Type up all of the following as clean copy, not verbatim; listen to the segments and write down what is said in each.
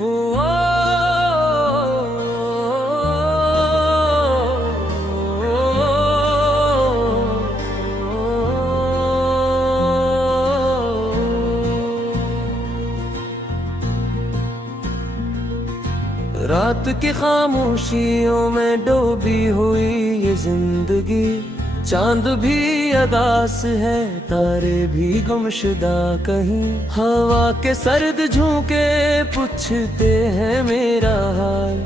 रात की खामोशियों में डूबी हुई ये जिंदगी, चांद भी अदास है, तारे भी गुमशुदा कहीं। हवा के सर्द झोंके पूछते हैं मेरा हाल,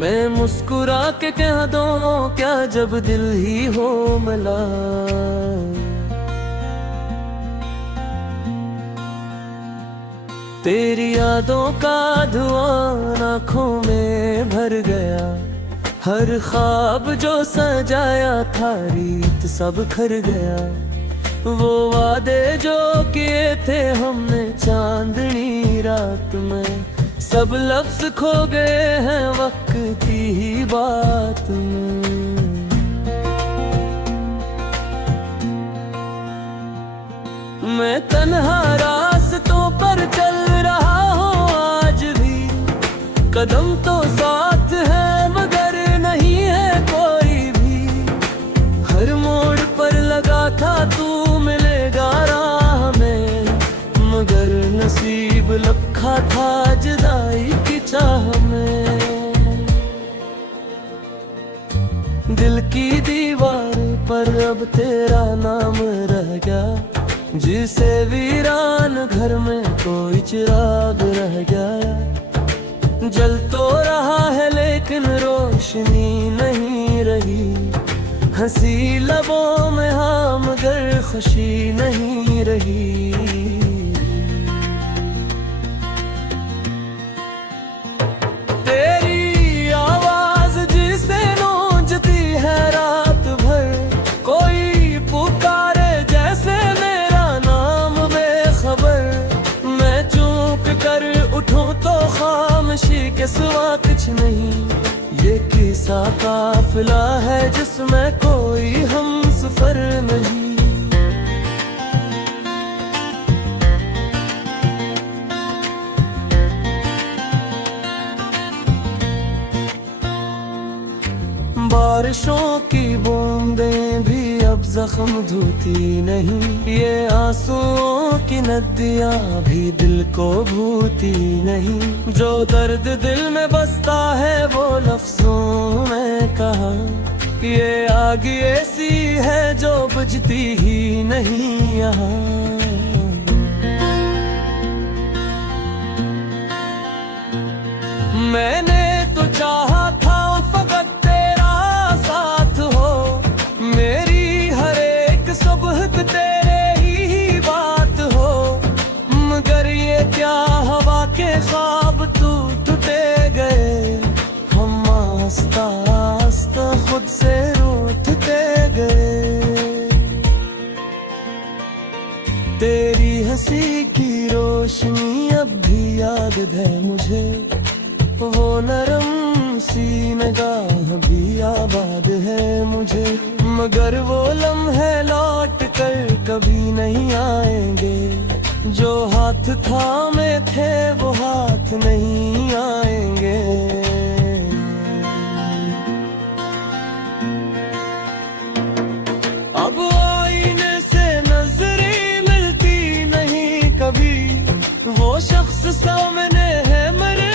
मैं मुस्कुरा के कह दूं क्या जब दिल ही हो मलाल। तेरी यादों का धुआं आँखों में भर गया, हर ख्वाब जो सजाया था रीत सब खर गया। वो वादे जो किए थे हमने चांदनी रात में, सब लफ्ज खो गए हैं वक्त की ही बात में। मैं तन्हा रास्तों पर चल रहा हूँ आज भी, कदम तो साथ है मगर नहीं है कोई भी। हर मोड़ पर लगा था तू मिलेगा राह में, मगर नसीब लखा था जुदाई की चाह में। दिल की दीवार पर अब तेरा नाम रह गया, जिसे वीरान घर में कोई चिराग रह गया। जल तो रहा है लेकिन रोशनी नहीं रही, हंसी लबों में हाँ मगर खुशी नहीं रही। तेरी आवाज जिसे गूंजती है रात भर, कोई पुकारे जैसे उठूं तो खामोशी के सिवा कुछ नहीं। ये किस्सा काफिला है जिसमें कोई हम सफर नहीं। बारिशों की बूंदें भी अब जख्म धोती नहीं, ये आंसुओं की नदियाँ भी दिल को भूती नहीं। जो दर्द दिल में बसता है वो लफ्जों में कहा, ये आग ऐसी है जो बुझती ही नहीं यहाँ। मैंने तो चाहा था फकत तेरा साथ हो, मेरी हर एक सुबह तेरे ही बात हो। मगर ये क्या हवा के ख्वाब टूटते गए, हम आस्ता आस्ता खुद से रूठते गए। तेरी हंसी की रोशनी अब भी याद है मुझे, वो नरम सी निगाह भी आबाद है मुझे। मगर वो लम्हे लौट कर कभी नहीं आएंगे, जो हाथ थामे थे वो हाथ नहीं आएंगे। अब आईने से नजरें मिलती नहीं कभी, वो शख्स सामने है मरे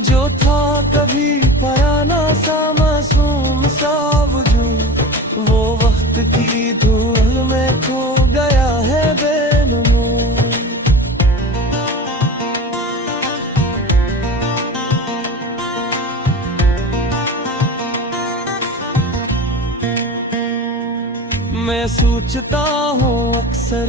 जो था कभी पराना सा मासूम सा वजूद, वो वक्त की धूल में खो गया है बेनमूद। मैं सोचता हूँ अक्सर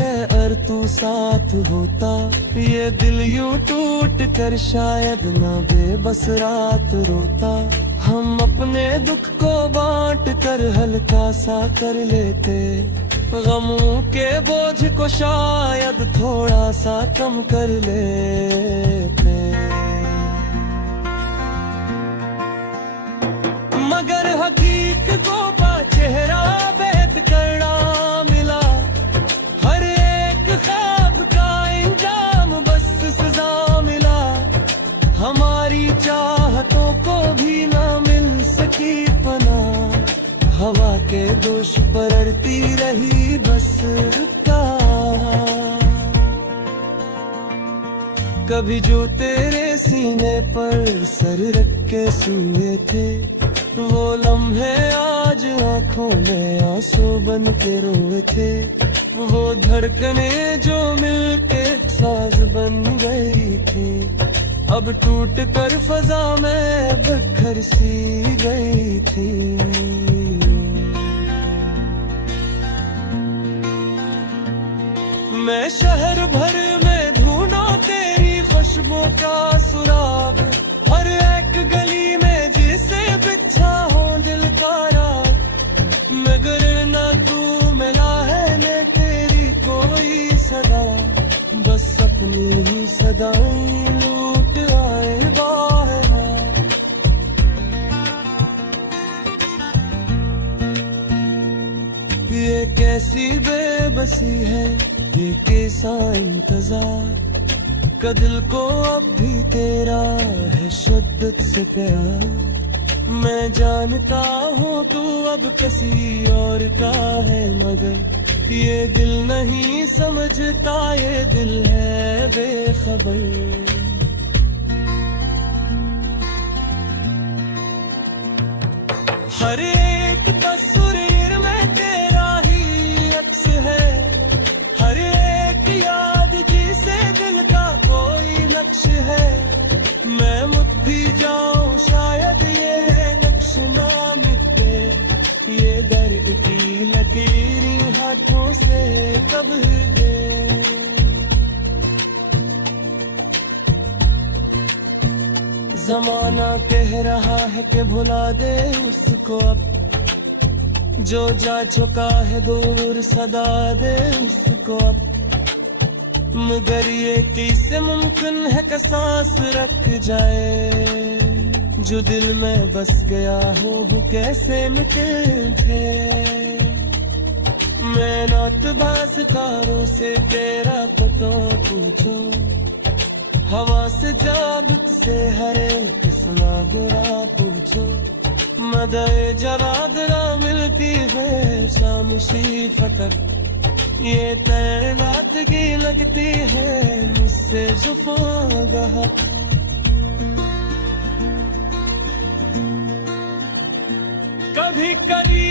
अगर तू साथ होता, ये दिल यूं टूट कर शायद ना बेबस रात रोता। हम अपने दुख को बांट कर हल्का सा कर लेते, गमों के बोझ को शायद थोड़ा सा कम कर लेते। मगर हकीक को चेहरा बेहद करना मिला, हर एक ख्वाब का इंजाम बस हवा के दोष पर अड़ती रही बस का। कभी जो तेरे सीने पर सर रख के सोए थे, वो लम्हे आज आंखों में आंसू बन के रोए थे। वो धड़कने जो मिलके साज बन गई थी, अब टूट कर फजा में बिखर सी गई थी। मैं शहर भर में ढूंढा तेरी खुशबू का सुराग, हर एक गली में जिसे बिछा हो दिल का राग, मगर न तू मिला है न तेरी कोई सदा, बस अपनी ही सदाएं लूट आए बाहर। ये कैसी बेबसी है, ये कैसा इंतजार, का दिल को अब भी तेरा है शिद्दत से प्यार। मैं जानता हूँ तू अब किसी और का है, मगर ये दिल नहीं समझता, ये दिल है बेखबर। हर एक तस्वीर में तेरा ही अक्स है, हर एक याद जिसे दिल का कोई नक्श है। मैं मुट्ठी जाऊं शायद ये नक्श ना मिटे, ये दर्द की लकीरी हाथों से कब दे। जमाना कह रहा है कि भुला दे उसको अब, जो जा चुका है दूर सदा दे उसको अब। मगर ये कैसे मुमकिन है कि सांस रख जाए, जो दिल में बस गया हो वो कैसे मिटे थे। मैं नातबाज़कारों से तेरा पता पूछो, हवा से जाबित से हरे किसना बुरा पूछो। मदए जवाद ना मिलती है शाम शीफतक, ये तैनात की लगती है मुझसे जुफागाह। कभी कभी